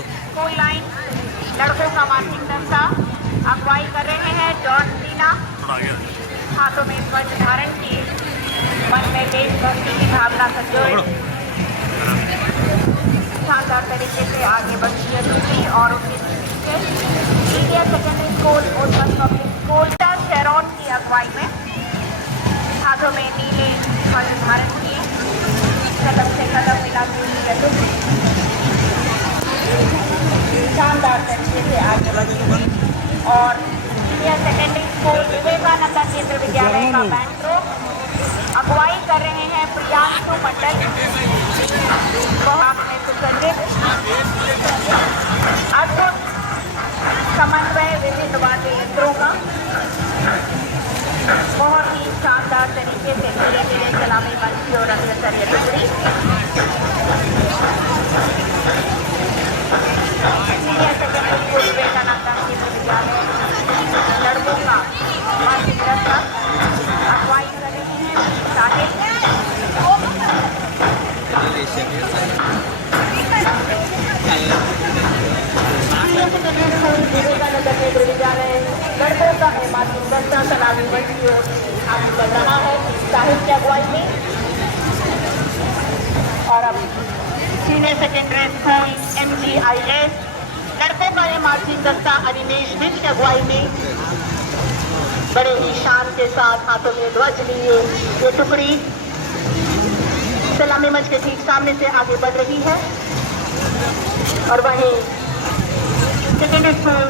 School line लड़कों का marching दस्ता अगुवाई कर रहे हैं जॉर्ज मीना। हाथों में ध्वज धारण किए, मन में देशभक्ति की भावना संजोए शानदार तरीके से आगे बढ़ती है दूसरी और उसके पीछे इंडिया सेकेंडरी स्कूल ओटमन पब्लिक स्कूल शेरॉन की अगुवाई में हाथों में नीले ध्वज धारण किए कदम से कदम मिलाती हुई है शानदार तरीके से आगे बढ़ती हुई और इंडिया सेकेंडरी स्कूल विवेकानंद केंद्र विद्यालय का बैंड ग्रुप अगुवाई कर रहे हैं प्रियांशु मंडल। आपने सुसज्जित अद्भुत समन्वय विभिन्न वाद्य यंत्रों का बहुत ही शानदार तरीके से धीरे धीरे सलामी मंच की ओर अग्रसर है टुकड़ी। इंडिया सेकेंडरी स्कूल विवेकानंद केंद्र विद्यालय लड़कों का मार्चिंग दस्ता अगुवाई कर रहे हैं साहिल। विवेकानंद केंद्र विद्यालय लड़कों का मार्चिंग दस्ता सलामी मंच की ओर आगे बढ़ रहा है साहिल की अगुवाई में। और अब सीनियर सेकेंडरी स्कूल MGIS लड़कों का ये मार्चिंग दस्ता अनिमेश बिंद की अगुवाई में बड़े ही शान के साथ हाथों में ध्वज लिए ये टुकड़ी सलामी मंच के ठीक सामने से आगे बढ़ रही है। और वहीं सेकेंडरी स्कूल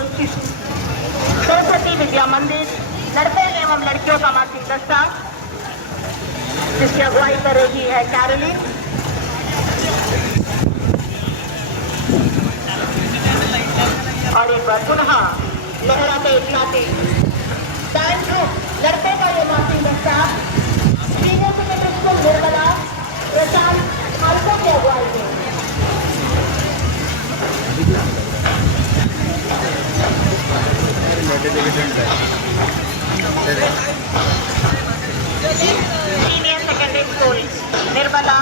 सरस्वती विद्या मंदिर लड़के एवं लड़कियों का मार्चिंग दस्ता जिसकी अगुवाई कर रही है कैरोलिन। और एक बार पुनः लहराते उछलाते बैंड ग्रुप लड़कों का ये मार्चिंग दस्ता सीनियर सेकेंडरी स्कूल निर्मला प्रशांत खालसा की अगुवाई में सीनियर सेकेंडरी स्कूल निर्मला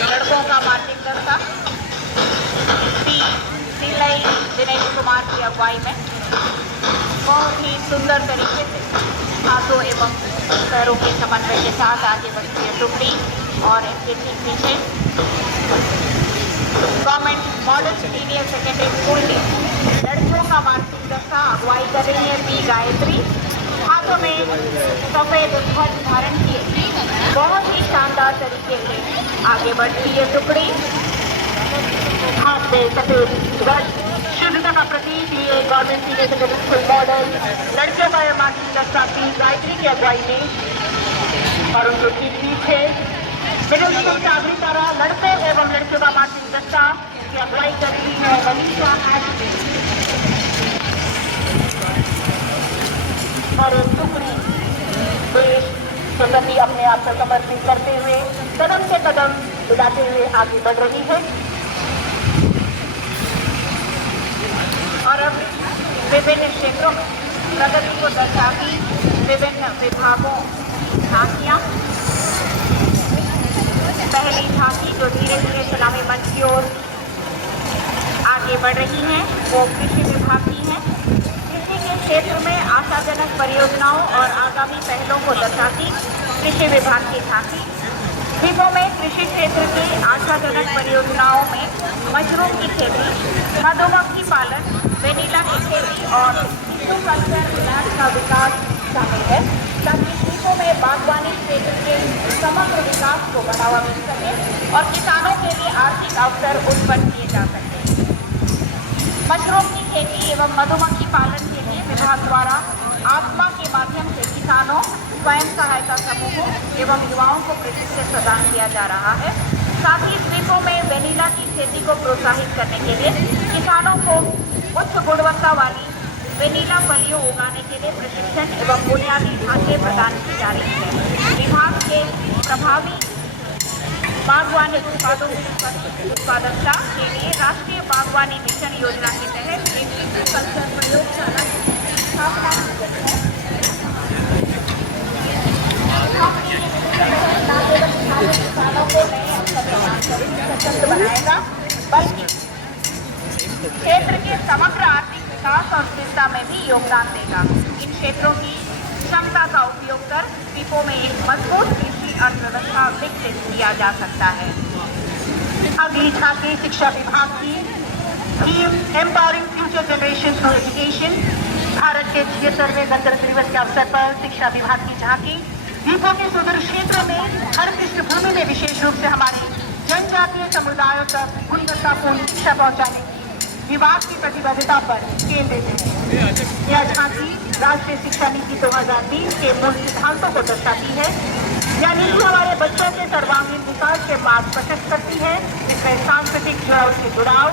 लड़कों का मार्चिंग दस्ता दिनेश कुमार की अगुवाई में बहुत ही सुंदर तरीके से हाथों एवं पैरों के समन्वय के साथ आगे बढ़ती है टुकड़ी। और इनके ठीक पीछे government model senior secondary school के लड़कियों का मार्चिंग दस्ता अगुवाई कर रही है पी गायत्री। हाथों में सफेद ध्वज धारण किए बहुत ही शानदार तरीके से आगे बढ़ती है टुकड़ी। हाथ में सफेद ध्वज शुद्धता का प्रतीक लिए government senior secondary school model लड़कियों का यह मार्चिंग दस्ता पी गायत्री की अगुवाई में। और उनके ठीक पीछे मिडिल स्कूल का अगली तरह लड़के एवं लड़कियों का मार्चिंग दस्ता की अगुवाई कर रही है मनीषा एशले। और एक टुकड़ी देश के प्रति अपने आप को समर्पित करते हुए कदम से कदम मिलाते हुए आगे बढ़ रही है। और अब विभिन्न क्षेत्रों में प्रगति को दर्शाती विभिन्न विभागों झांकियां। पहली झांकी जो धीरे धीरे सलामी मंच की ओर आगे बढ़ रही हैं वो कृषि विभाग की है। कृषि के क्षेत्र में आशाजनक परियोजनाओं और आगामी पहलों को दर्शाती कृषि विभाग की झांकी। द्वीपों में कृषि क्षेत्र की आशाजनक परियोजनाओं में मशरूम की खेती, मधुमक्खी पालन, वेनिला की खेती और टिश्यू कल्चर इलाज का विकास शामिल है ताकि द्वीपों में बागवानी क्षेत्र के समग्र विकास को बढ़ावा मिल सके और किसानों के लिए आर्थिक अवसर उत्पन्न किए जा सके। मशरूम की खेती एवं मधुमक्खी पालन के लिए विभाग द्वारा आत्मा के माध्यम से किसानों, स्वयं सहायता समूहों एवं युवाओं को प्रशिक्षण प्रदान किया जा रहा है। साथ ही द्वीपों में वेनिला की खेती को प्रोत्साहित करने के लिए किसानों को उच्च गुणवत्ता वाली वेनिला फलियों उगाने के लिए प्रशिक्षण एवं बुनियादी ढांचे प्रदान की जा रही है। विभाग के प्रभावी बागवानी उत्पादों की उत्पादकता के लिए राष्ट्रीय बागवानी मिशन योजना के तहत एक टिश्यू कल्चर प्रयोगशाला की स्थापना की गई है। किसानों को नए अवसर प्रदान कर सशक्त बनाएगा बल्कि क्षेत्र के समग्र आर्थिक विकास और स्थिरता में भी योगदान देगा। इन क्षेत्रों की क्षमता का उपयोग कर द्वीपों में एक मजबूत कृषि अर्थव्यवस्था विकसित किया जा सकता है। अगली झांकी शिक्षा विभाग की theme empowering future generation through education. Bharat के 76वें गणतंत्र दिवस के अवसर पर शिक्षा विभाग की झांकी द्वीपों के सुदूर क्षेत्रों में हर पृष्ठभूमि में विशेष रूप से हमारी जनजातीय समुदायों तक गुणवत्तापूर्ण शिक्षा पहुंचाने की विभाग की प्रतिबद्धता पर केंद्रित है। यह झांकी राष्ट्रीय शिक्षा नीति 2020 के मूल सिद्धांतों को दर्शाती है। यह नीति हमारे बच्चों के सर्वांगीण विकास के मार्ग प्रशस्त करती है। इसमें सांस्कृतिक जुड़ाव से जुड़ाव,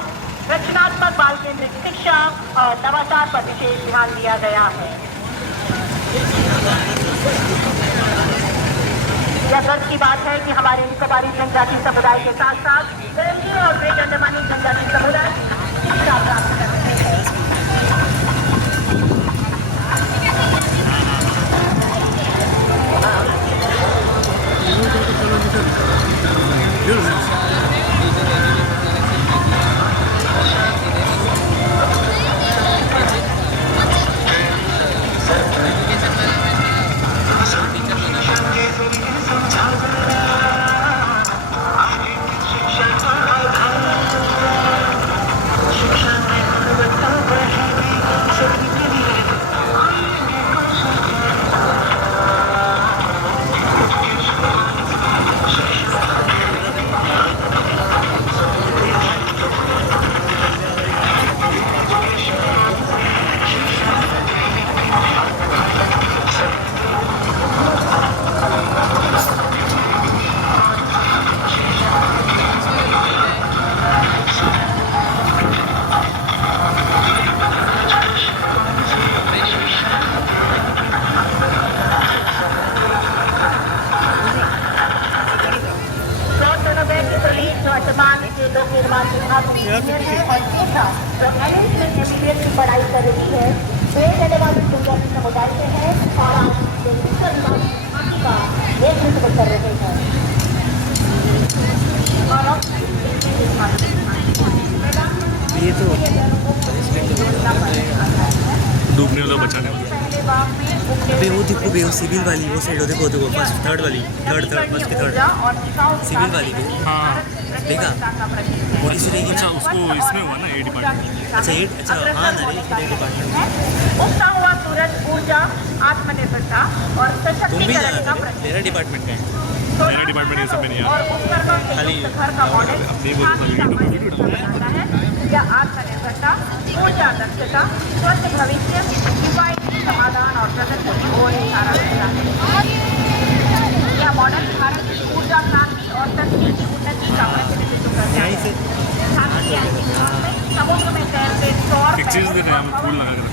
रचनात्मक बाल केंद्रित शिक्षा और नवाचार पर विशेष ध्यान दिया गया है। यह गर्व की बात है कि हमारे निकोबारी जनजातीय समुदाय के साथ साथ बेल्जियम और ग्रेट अंडमानी जनजातीय समुदाय शिक्षा प्राप्त कर रहे हैं। पढ़ाई कर रही है, वे धन्यवाद जनजातीय समुदाय से है और नेतृत्व कर रहे हैं। ये तो डूबने वाला बचाने अबे वो देखो बे, वो सिविल वाली वो साइड देखो देखो फर्स्ट थर्ड वाली थर्ड फर्स्ट की थर्ड सिविल वाली भी। हाँ देखा वो इसी रहेगी। अच्छा उसको इसमें हुआ ना ए डिपार्टमेंट। अच्छा ये अच्छा हाँ ना रे डिपार्टमेंट उगता हुआ सूरज ऊर्जा, आत्मनिर्भरता और तुम भी सशक्तिकरण का जाना प्रतीक। मेरा डिपार्टमेंट का है। मेरा डिपार्टमेंट ये सब में नहीं और उपकरणों से खाली युक्त घर का मॉडल अपनी बोल तो वीडियो बनाता है। यह आत्मनिर्भरता, ऊर्जा दक्षता, स्वस्थ भविष्य, किफायती समाधान और प्रगति की ओर इशारा करता है। यह मॉडल भारत की ऊर्जा क्रांति और तकनीकी उन्नति का प्रतिनिधित्व करता है। समुद्र में तैरते सौर एक चीज़ देखा है, फूल लगा कर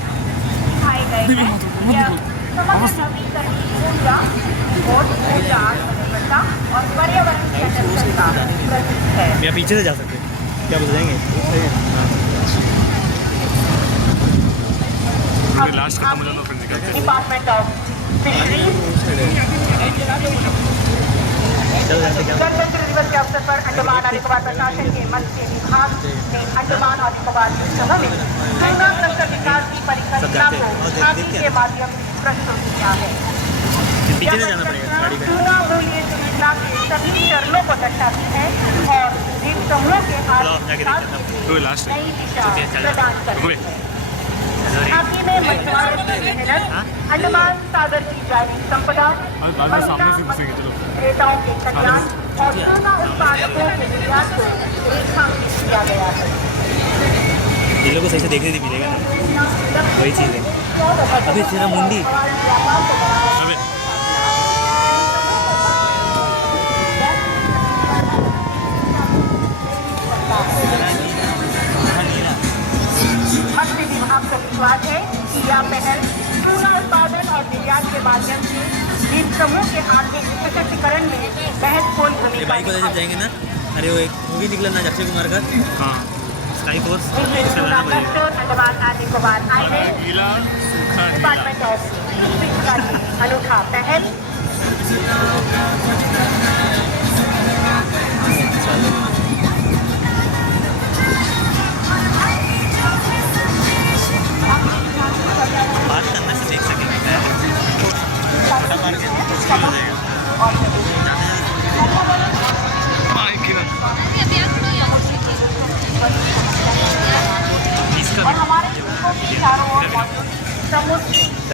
दिखाए गए हैं। यह समग्र नवीकरणीय ऊर्जा और ऊर्जा आत्मनिर्भरता और पर्यावरण संरक्षण का प्रतीक है। या पीछे से जा सकते हैं क्या बोल जाएंगे। लास्ट खत्म हो जाता फिर निकलते डिपार्टमेंट ऑफ फिशरीज गणतंत्र दिवस के अवसर पर अंडमान और निकोबार प्रशासन के मत्स्य विभाग ने अंडमान और निकोबार द्वीपों में गंगा क्लस्टर विकास की परिकल्पना को झांकी के माध्यम से प्रस्तुत किया है। पीछे से जाना पड़ेगा गाड़ी में। चुना मूल्य योजना के सभी चरणों को दर्शाती है और इन समूहों के आर्थिक तो लास्ट है नई दिशा प्रदान करती है। झांकी में मछुआरों की मेहनत, अंडमान सागर की जैविक संपदा, बाद में सामने से घुसेंगे चलो। क्रेताओं के कल्याण और सोना उत्पादकों के निर्यात को रेखांकित किया गया है। इन लोगों को सही से देखने नहीं मिलेगा ना, वही चीज़ है। अभी तेरा मुंडी अबे मत्स्य विभाग का विश्वास है कि यह पहल सोना उत्पादन और निर्यात के माध्यम से इन समूह के आर्थिक सशक्तिकरण में महत्वपूर्ण ये भूमिका बाइक वाले जब जाएंगे ना, अरे वो एक मूवी निकला ना अक्षय कुमार का हाँ sky force Andaman and Nicobar island गीला सूखा नीला। डिपार्टमेंट ऑफ फिशरीज का अनूठा पहल हो जाएगा।